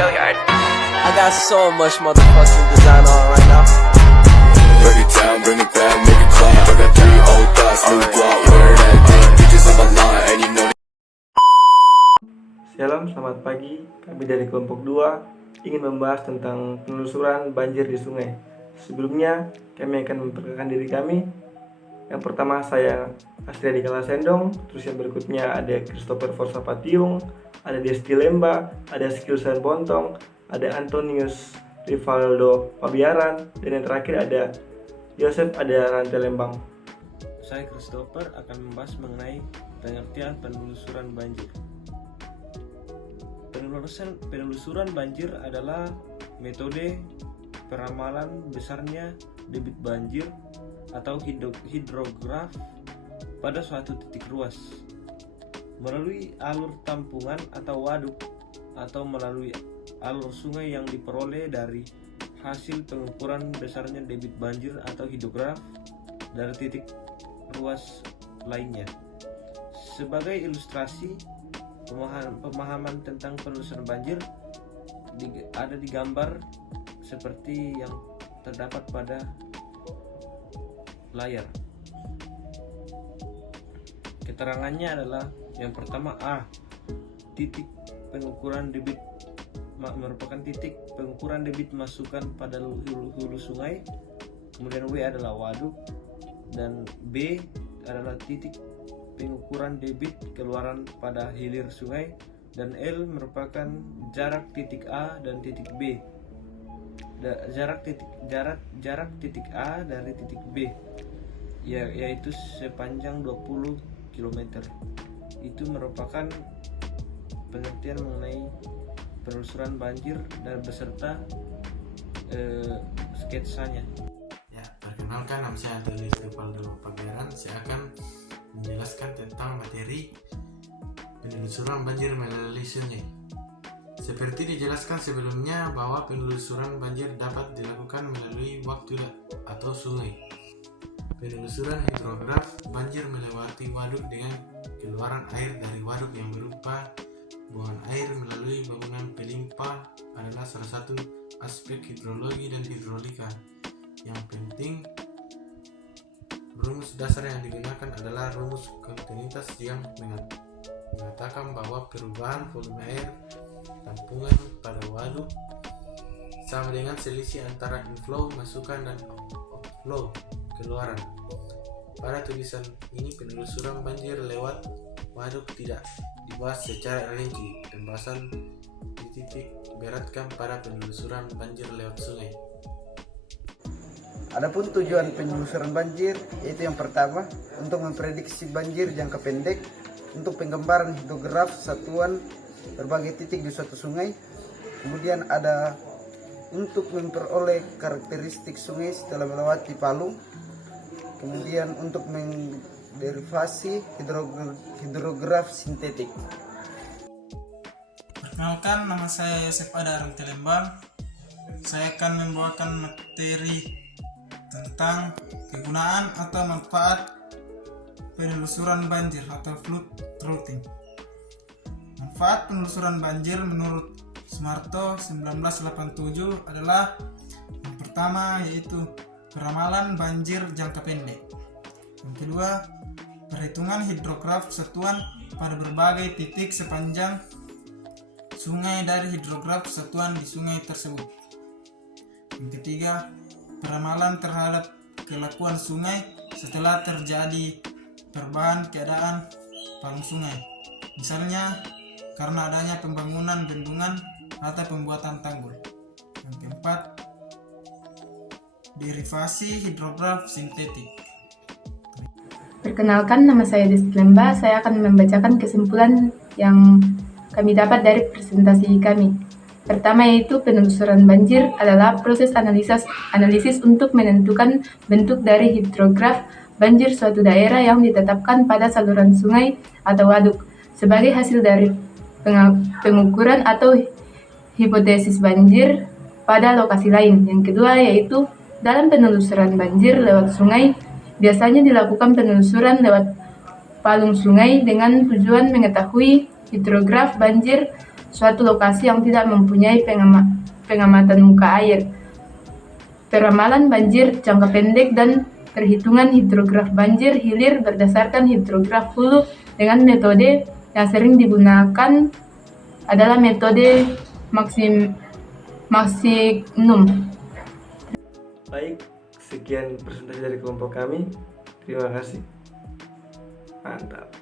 I got so much motherfucking design on right now. Break it down, bring it back, make it clap. I got 3 old thoughts, new block, where that thing. Bitches on my line, and you know. Shalom, selamat pagi. Kami dari kelompok 2 ingin membahas tentang penelusuran banjir di sungai. Sebelumnya, kami akan memperkenalkan diri kami. Yang pertama saya Astria Dikala Sendong, terus yang berikutnya ada Christopher Forsa Patiung, ada Desti Lemba, ada Skilsan Bontong, ada Antonius Rivaldo Pabiaran, dan yang terakhir ada Yosef ada Rantai Lembang. Saya Christopher akan membahas mengenai pengertian penelusuran banjir. Penelusuran banjir adalah metode peramalan besarnya debit banjir atau hidrograf pada suatu titik ruas melalui alur tampungan atau waduk atau melalui alur sungai yang diperoleh dari hasil pengukuran besarnya debit banjir atau hidrograf dari titik ruas lainnya. Sebagai ilustrasi pemahaman tentang penelusuran banjir ada di gambar seperti yang terdapat pada layar. Keterangannya adalah yang pertama A. Titik pengukuran debit merupakan titik pengukuran debit masukan pada hulu sungai. Kemudian W adalah waduk, dan B adalah titik pengukuran debit keluaran pada hilir sungai, dan L merupakan jarak titik A dan titik B. Jarak titik A dari titik B yaitu sepanjang 20 km. Itu merupakan pengertian mengenai penelusuran banjir dan beserta sketsanya. Ya, perkenalkan, nama saya Antonius Rivaldo Pabiaran. Saya akan menjelaskan tentang materi penelusuran banjir melalui sungai. Seperti dijelaskan sebelumnya bahwa penelusuran banjir dapat dilakukan melalui waktu atau sungai. Penelusuran hidrograf banjir melewati waduk dengan keluaran air dari waduk yang berupa buangan air melalui bangunan pelimpah adalah salah satu aspek hidrologi dan hidrolika. Yang penting, rumus dasar yang digunakan adalah rumus kontinuitas yang mengatakan bahwa perubahan volume air tampungan pada waduk sama dengan selisih antara inflow masukan dan outflow keluaran. Pada tulisan ini penelusuran banjir lewat waduk tidak dibahas secara rinci. Pembahasan dititik beratkan pada penelusuran banjir lewat sungai. Adapun tujuan penelusuran banjir yaitu yang pertama untuk memprediksi banjir jangka pendek, untuk penggambaran hidrograf satuan berbagai titik di suatu sungai. Kemudian ada untuk memperoleh karakteristik sungai setelah melewati palung. Kemudian untuk menderivasi hidrograf sintetik. Perkenalkan, nama saya Yosef Ada Rantai Lembang. Saya akan membawakan materi tentang kegunaan atau manfaat penelusuran banjir atau flood routing. Manfaat penelusuran banjir menurut Sumarto 1987 adalah yang pertama yaitu peramalan banjir jangka pendek. Yang kedua, perhitungan hidrograf satuan pada berbagai titik sepanjang sungai dari hidrograf satuan di sungai tersebut. Yang ketiga, peramalan terhadap kelakuan sungai setelah terjadi perubahan keadaan palung sungai, misalnya karena adanya pembangunan bendungan atau pembuatan tanggul. Yang keempat, derivasi hidrograf sintetik. Perkenalkan, nama saya Desti Lemba. Saya akan membacakan kesimpulan yang kami dapat dari presentasi kami. Pertama yaitu penelusuran banjir adalah proses analisis untuk menentukan bentuk dari hidrograf banjir suatu daerah yang ditetapkan pada saluran sungai atau waduk sebagai hasil dari pengukuran atau hipotesis banjir pada lokasi lain. Yang kedua yaitu dalam penelusuran banjir lewat sungai, biasanya dilakukan penelusuran lewat palung sungai dengan tujuan mengetahui hidrograf banjir suatu lokasi yang tidak mempunyai pengamatan muka air. Peramalan banjir jangka pendek dan perhitungan hidrograf banjir hilir berdasarkan hidrograf hulu dengan metode yang sering digunakan adalah metode maksimum. Baik, sekian presentasi dari kelompok kami. Terima kasih. Mantap.